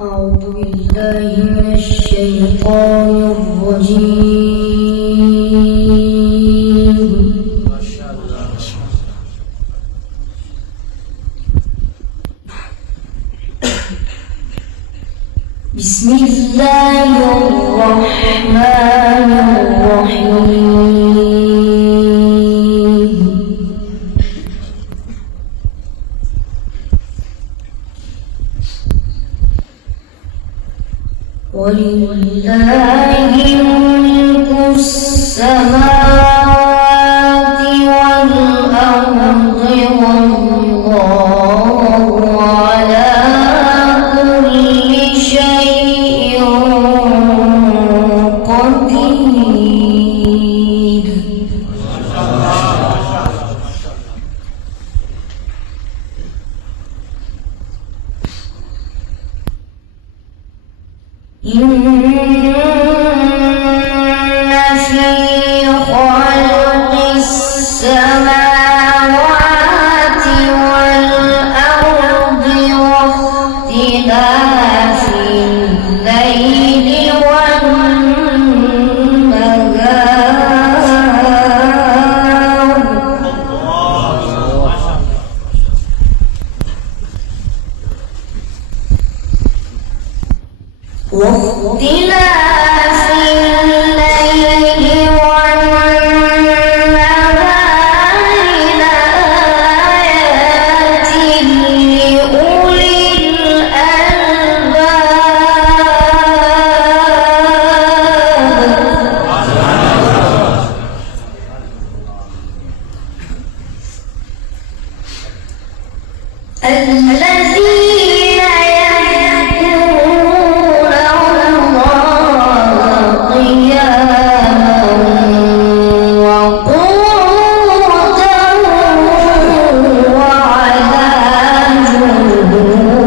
أعوذ بالله من الشيطان الرجيم. بسم الله الرحمن الرحيم. ولله ملك السماوات والأرض والله على كل شيء قدير. إن في خلق السماوات والأرض واختلاف الليل والنهار واختلاف الليل والنهار لآيات لأولي الألباب الذين يذكرون الله قياما وقعودا وعلى جنوبهم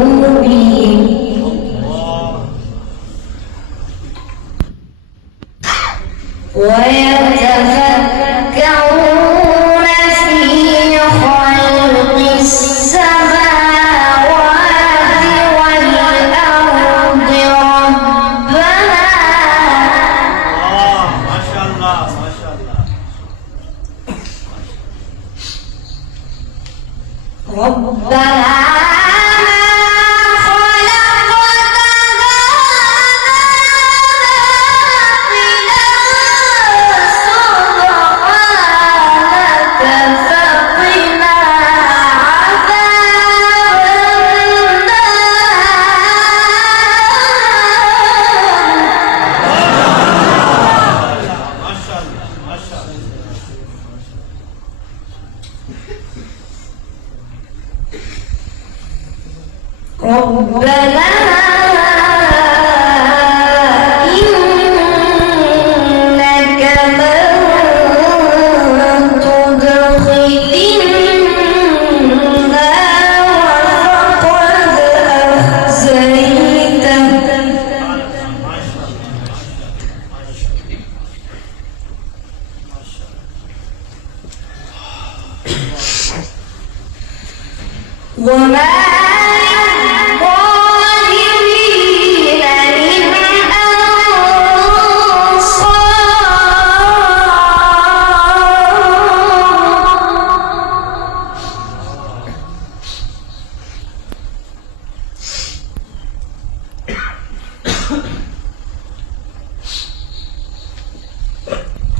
ويتفكرون في خلق السماوات والأرض ربنا ربنا إنك من تدخل النار فقد أخزيته وما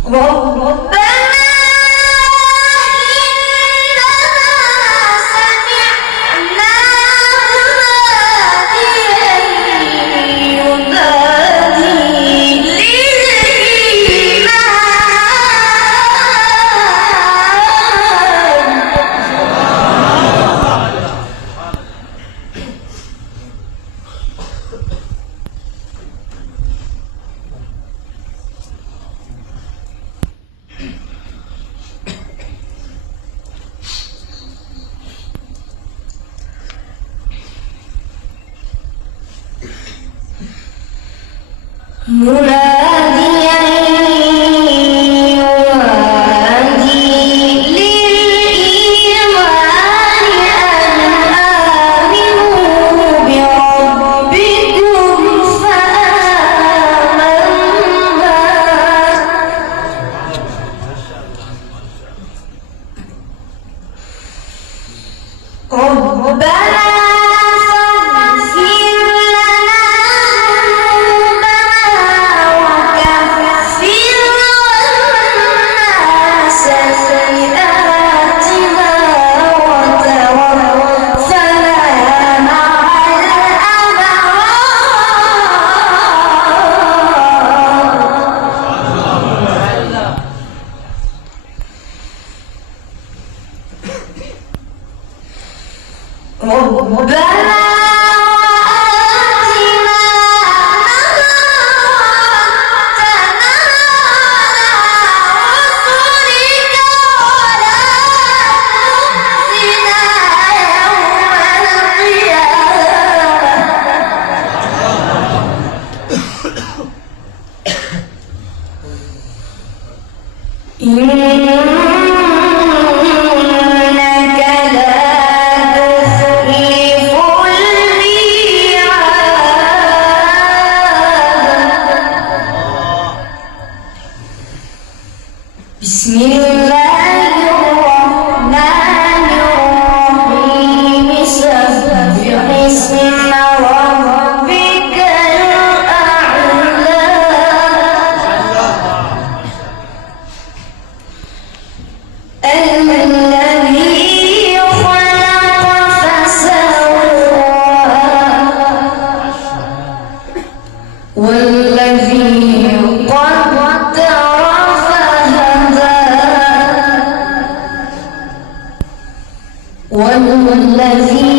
ربنا مناديا ينادي للإيمان أن آمنوا بربكم ربنا إنك لا تخلف الميعاد. بسم الله الرحمن الرحيم سبح اسم ربك الأعلى الذي خلق فسوى والذي قدر فهدى والذي